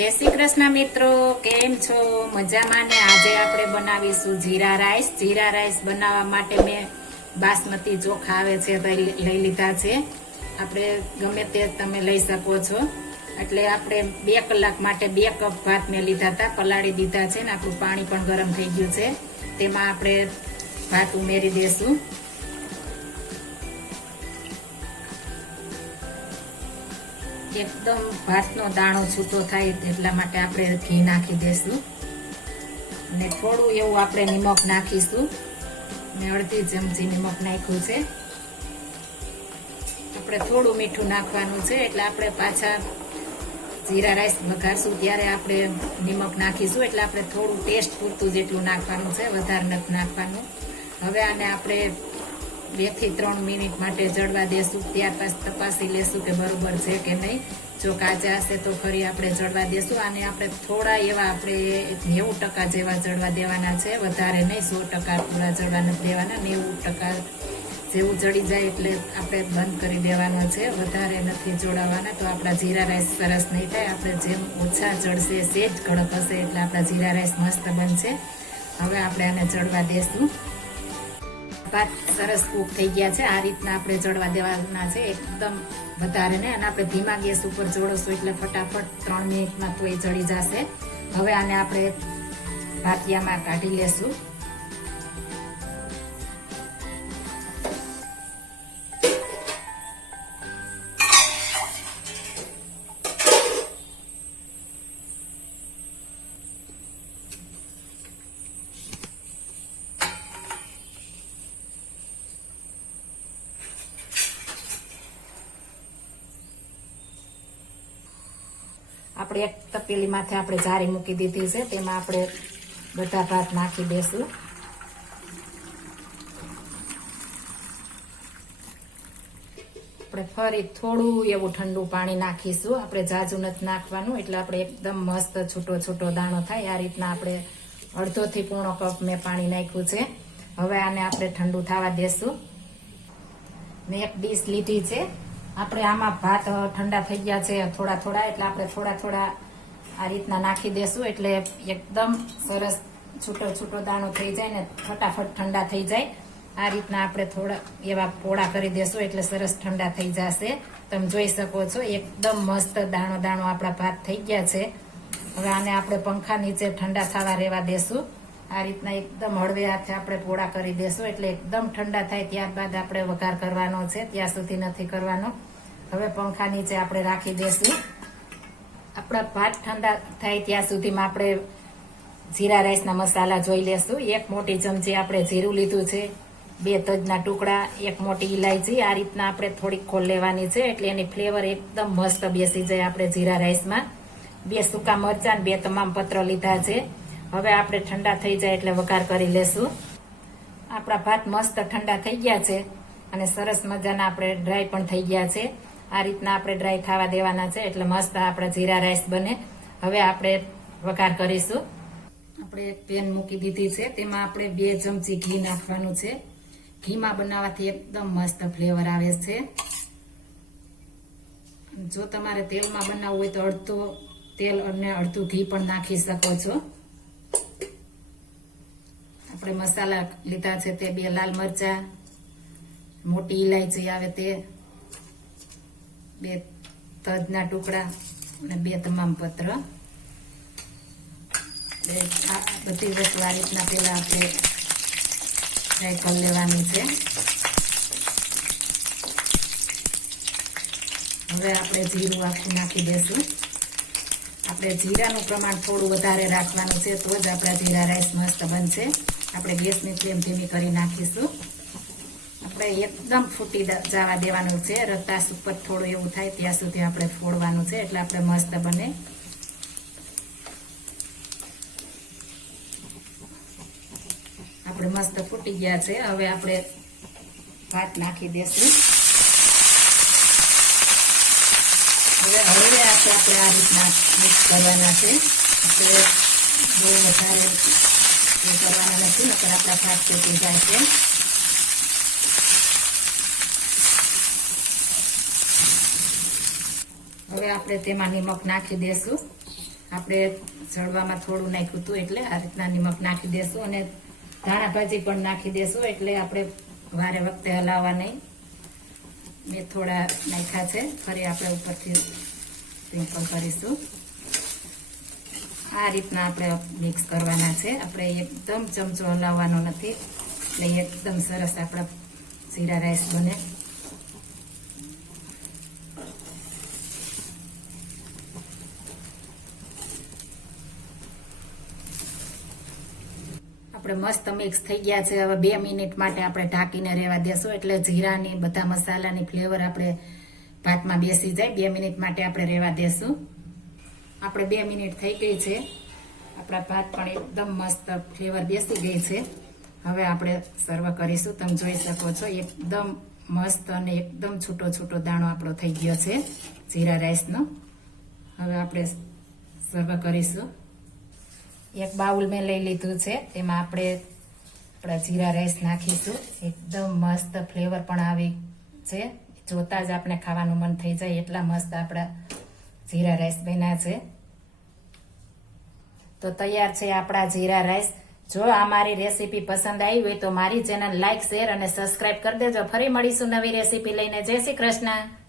जय श्री कृष्ण मित्रों, केम छो? मजामां ने आजे आपणे बनावीशुं जीरा राइस बनाववा माटे मैं बासमती चोखा आवे छे लई लीधा छे। आपणे गमे ते तमे लई शको छो। એટલે આપણે 2 કલાક માટે 2 કપ ભાત મેં લીધા હતા, પલાળી દીધા છે ને આપણું પાણી પણ ગરમ થઈ ગયું છે। તેમાં આપણે ભાત ઉમેરી દેશું। एकदम भातनो दाणो छूटो थाय એટલા માટે આપણે ઘી નાખી દેશું અને થોડું એવું આપણે નિમક નાખીશું ને અડધી ચમચી નિમક નાખ્યું છે। આપણે થોડું મીઠું નાખવાનું છે એટલે આપણે પાછા જીરા રાઈસ વઘારશું ત્યારે આપણે નિમક નાખીશું એટલે આપણે થોડું ટેસ્ટ પૂરતું જેટલું નાખવાનું છે, વધારે નથી નાખવાનું। હવે આને આપણે 2 થી 3 મિનિટ માટે જળવા દેશું, ત્યાર પછી તપાસી લેશું કે બરોબર છે કે નહીં। જો કાચા હશે તો ફરી આપણે જળવા દેશું। આને આપણે થોડા એવા આપણે 90% જેવા જળવા દેવાના છે, વધારે નહીં, 100% પૂરા જળવા નથી દેવાના। 90% જેવું જળી જાય એટલે આપણે બંધ કરી દેવાનો છે, વધારે નથી જોડાવાના તો આપણા જીરા રાઈસ સરસ નહીં થાય। આપણે જેમ ઓછા જળશે, સેજ કડક હશે એટલે આપણા જીરા રાઈસ મસ્ત બનશે। હવે આપણે આને જળવા દેશું। ભાત સરસ કૂક થઈ ગયા છે, આ રીતના આપણે જળવા દેવાના છે, એકદમ વધારે ને। અને આપણે ધીમા ગેસ ઉપર જોડોશું એટલે ફટાફટ 3 મિનિટમાં તો એ જળી જશે। હવે આને આપણે ભાતિયામાં કાઢી લેશું। આપણે એક તપેલી માથે આપણે જારી મૂકી દીધી છે, તેમાં આપણે બધા ભાત નાખી દેશું। આપણે ફરી થોડું એવું ઠંડુ પાણી નાખીશું, આપણે જાજુ નથી નાખવાનું એટલે આપણે એકદમ મસ્ત છૂટો છૂટો દાણો થાય। આ રીતના આપણે અડધો થી પોણો કપ મેં પાણી નાખ્યું છે। હવે આને આપણે ઠંડુ થવા દેશું ને એક ડીશ લીધી છે। આપણે આમાં ભાત ઠંડા થઈ ગયા છે થોડા થોડા એટલે આપણે થોડા થોડા આ રીતના નાખી દેશું એટલે એકદમ સરસ છૂટો છૂટો દાણો થઈ જાય ને ફટાફટ ઠંડા થઈ જાય। આ રીતના આપણે થોડા એવા પોળા કરી દેશું એટલે સરસ ઠંડા થઈ જશે। તમે જોઈ શકો છો એકદમ મસ્ત દાણો દાણો આપણા ભાત થઈ ગયા છે। હવે આને આપણે પંખા નીચે ઠંડા થવા રહેવા દેશું। આ રીતના એકદમ હળવે હાથે આપણે પોળા કરી દેશું એટલે એકદમ ઠંડા થાય ત્યારબાદ આપણે વઘાર કરવાનો છે, ત્યાં સુધી નથી કરવાનો। હવે પંખા નીચે આપણે રાખી દેશું। આપણા ભાત ઠંડા થાય ત્યાં સુધીમાં આપણે જીરા રાઈસના મસાલા જોઈ લેશું। 1 મોટી ચમચી આપણે જીરું લીધું છે, 2 તજના ટુકડા, 1 મોટી ઇલાયચી, આ રીતના આપણે થોડીક ખોલ લેવાની છે એટલે એની ફ્લેવર એકદમ મસ્ત બેસી જાય આપણે જીરા રાઈસમાં। 2 સૂકા મરચાં, 2 તમામ પત્ર લીધા છે। હવે આપણે ઠંડા થઈ જાય એટલે વઘાર કરી લેશું। આપણા ભાત મસ્ત ઠંડા થઈ ગયા છે અને સરસ મજાના આપણે ડ્રાય પણ થઈ ગયા છે। આ રીતના આપણે ડ્રાય થવા દેવાના છે એટલે મસ્ત આપણા જીરા રાઈસ બને। હવે આપણે વઘાર કરીશું। આપણે એક પેન મૂકી દીધી છે, તેમાં આપણે 2 ચમચી ઘી નાખવાનું છે। ઘીમાં બનાવવાથી એકદમ મસ્ત ફ્લેવર આવે છે। જો તમારે તેલમાં બનાવવું હોય તો અડધું તેલ અને અડધું ઘી પણ નાખી શકો છો। આપણે મસાલા લીધા છે તે 2 લાલ મરચાં, મોટી ઇલાયચી આવે તે, 2 તજના ટુકડા અને 2 તમામ પત્ર। બધી વસ્તુ આ રીતના પેલા આપણે ફ્રાય કરી લેવાની છે। હવે આપણે જીરું આખું નાખી દેશું। આપણે જીરાનું પ્રમાણ થોડું વધારે રાખવાનું છે તો જ આપણા જીરા રાઈસ મસ્ત બનશે। આપણે ગેસની ફ્લેમ ધીમી કરી નાખીશું। આપણે એકદમ ફૂટી જવા દેવાનું છે, રતાસ ઉપર થોડું એવું થાય ત્યાં સુધી આપણે ફોડવાનું છે એટલે આપણે મસ્ત બને। આપણે મસ્ત ફૂટી ગયા છે। હવે આપણે ભાત નાખી દેશું। હવે હળવે આપણે આ રીતના મિક્સ કરવાના છે, એટલે બહુ વધારે કરવાના નથી નકર આપણા ભાત તૂટી જાય છે। હવે આપણે તેમાં નિમક નાખી દેશું આપણે ચડવામાં થોડું નાખ્યું હતું એટલે આ રીતના નિમક નાખી દેશું અને ધાણા ભાજી પણ નાખી દેશું એટલે આપણે વારે વખતે હલાવવા નહીં. મેં થોડા નાખ્યા છે, ફરી આપણે ઉપરથી સ્પ્રિંકલ કરીશું. આ રીતના આપણે મિક્સ કરવાના છે. આપણે એકદમ ચમચો હલાવવાનો નથી એટલે એકદમ સરસ આપણા જીરા રાઈસ બને. આપણે મસ્ત મિક્સ થઈ ગયા છે. હવે 2 મિનિટ માટે આપણે ઢાંકીને રહેવા દેશું એટલે જીરાની બધા મસાલાની ફ્લેવર આપણે ભાતમાં બેસી જાય. 2 મિનિટ માટે આપણે રહેવા દેશું. આપણે 2 મિનિટ થઈ ગઈ છે. આપણા ભાત પણ એકદમ મસ્ત ફ્લેવર બેસી ગઈ છે. હવે આપણે સર્વ કરીશું. તમે જોઈ શકો છો એકદમ મસ્ત અને એકદમ છૂટો છૂટો દાણો આપણો થઈ ગયો છે જીરા રાઈસનો. હવે આપણે સર્વ કરીશું. એક બાઉલ મેં લઈ લીધું છે, તેમાં આપણે આપણા જીરા રાઈસ નાખીશું. એકદમ મસ્ત ફ્લેવર પણ આવી છે. જોતા જ આપણે ખાવાનું મન થઈ જાય એટલા મસ્ત આપણા જીરા રાઈસ બન્યા છે. તો તૈયાર છે આપણા જીરા રાઈસ. જો આ મારી રેસીપી પસંદ આવી હોય તો મારી ચેનલ લાઈક, શેર અને સબસ્ક્રાઇબ કરી દેજો. ફરી મળીશું નવી રેસીપી લઈને. જય શ્રી કૃષ્ણ.